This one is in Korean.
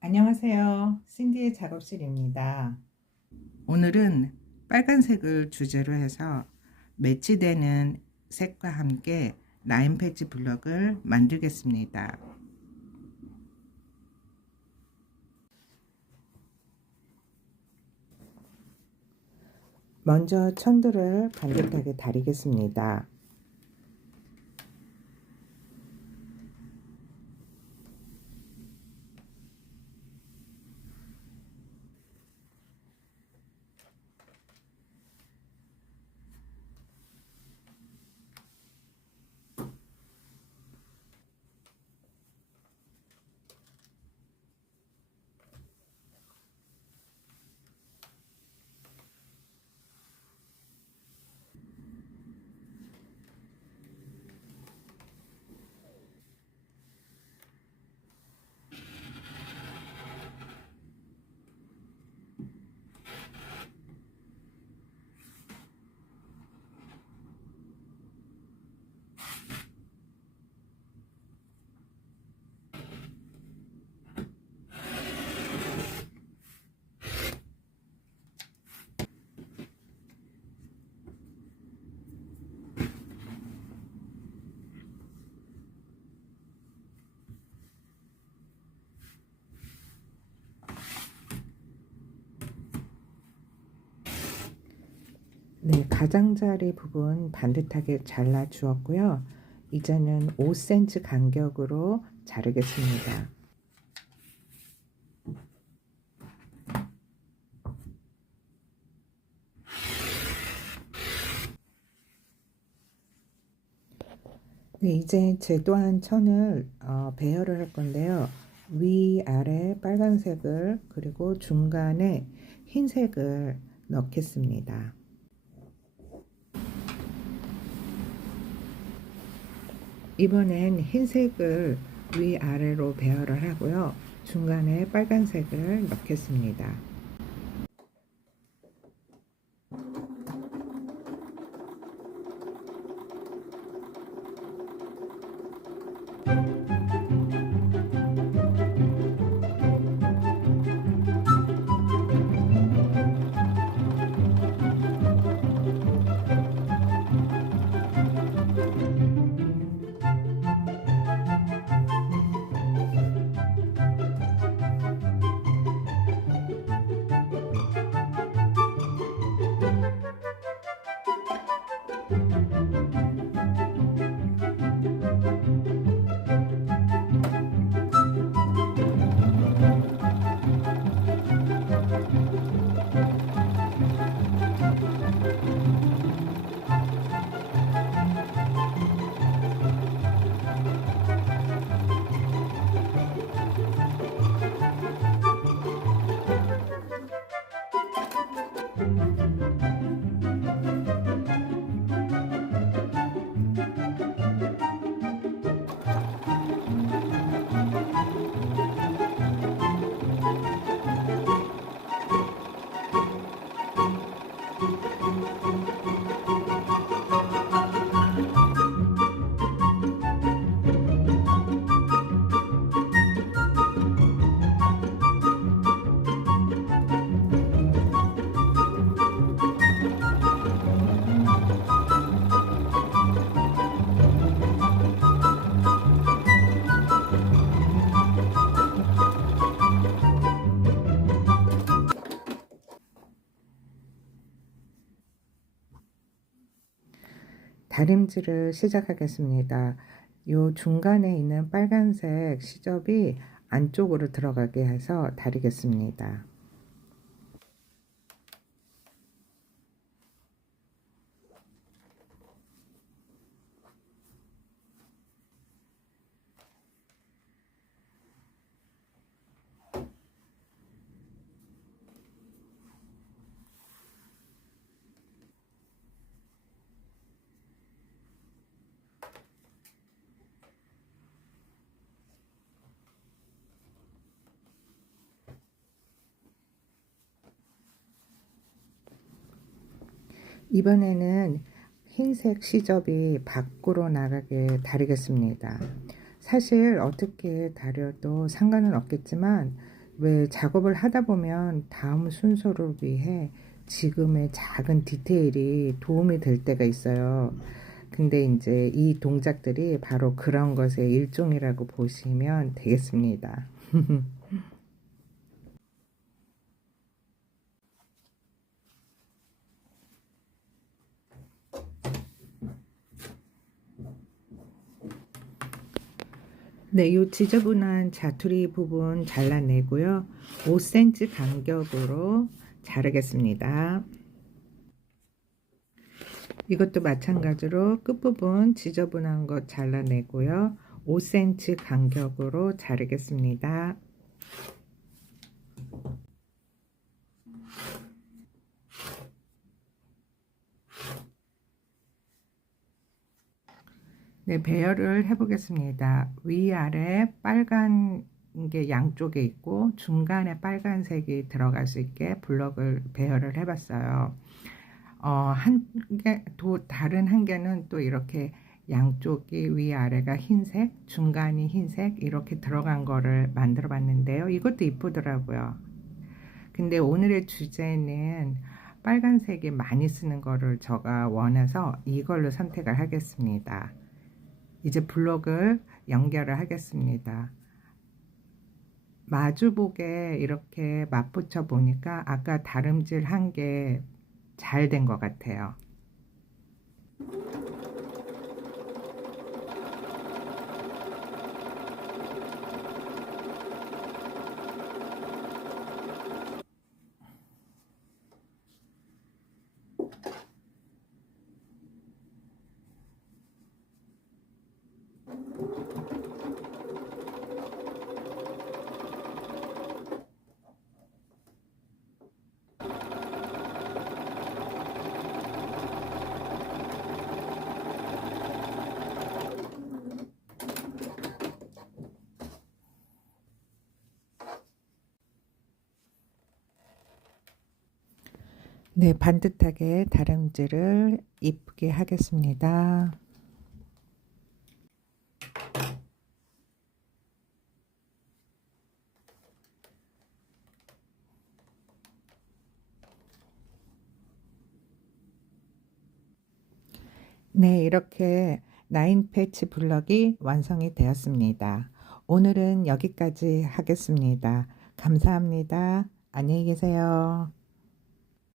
안녕하세요. 신디의 작업실입니다. 오늘은 빨간색을 주제로 해서 매치되는 색과 함께 라인 패치 블럭을 만들겠습니다. 먼저 천도를 반듯하게 다리겠습니다. 네, 가장자리 부분 반듯하게 잘라 주었고요. 이제는 5cm 간격으로 자르겠습니다. 네, 이제 제도한 천을 어, 배열을 할 건데요. 위, 아래 빨간색을 그리고 중간에 흰색을 넣겠습니다. 이번엔 흰색을 위아래로 배열을 하고요. 중간에 빨간색을 넣겠습니다. 다림질을 시작하겠습니다. 요 중간에 있는 빨간색 시접이 안쪽으로 들어가게 해서 다리겠습니다. 이번에는 흰색 시접이 밖으로 나가게 다리겠습니다. 사실 어떻게 다려도 상관은 없겠지만 왜 작업을 하다 보면 다음 순서를 위해 지금의 작은 디테일이 도움이 될 때가 있어요. 근데 이제 이 동작들이 바로 그런 것의 일종이라고 보시면 되겠습니다. 네, 이 지저분한 자투리 부분 잘라내고요. 5cm 간격으로 자르겠습니다. 이것도 마찬가지로 끝부분 지저분한 것 잘라내고요. 5cm 간격으로 자르겠습니다. 네, 배열을 해보겠습니다. 위아래 빨간 게 양쪽에 있고 중간에 빨간색이 들어갈 수 있게 블럭을 배열을 해봤어요. 어, 한 개, 또 다른 한 개는 또 이렇게 양쪽이 위아래가 흰색, 중간이 흰색 이렇게 들어간 거를 만들어 봤는데요. 이것도 이쁘더라고요. 근데 오늘의 주제는 빨간색이 많이 쓰는 거를 제가 원해서 이걸로 선택을 하겠습니다. 이제 블록을 연결을 하겠습니다. 마주보게 이렇게 맞붙여 보니까 아까 다름질 한 게 잘 된 것 같아요. 네, 반듯하게 다림질을 이쁘게 하겠습니다. 네, 이렇게 나인 패치 블럭이 완성이 되었습니다. 오늘은 여기까지 하겠습니다. 감사합니다. 안녕히 계세요.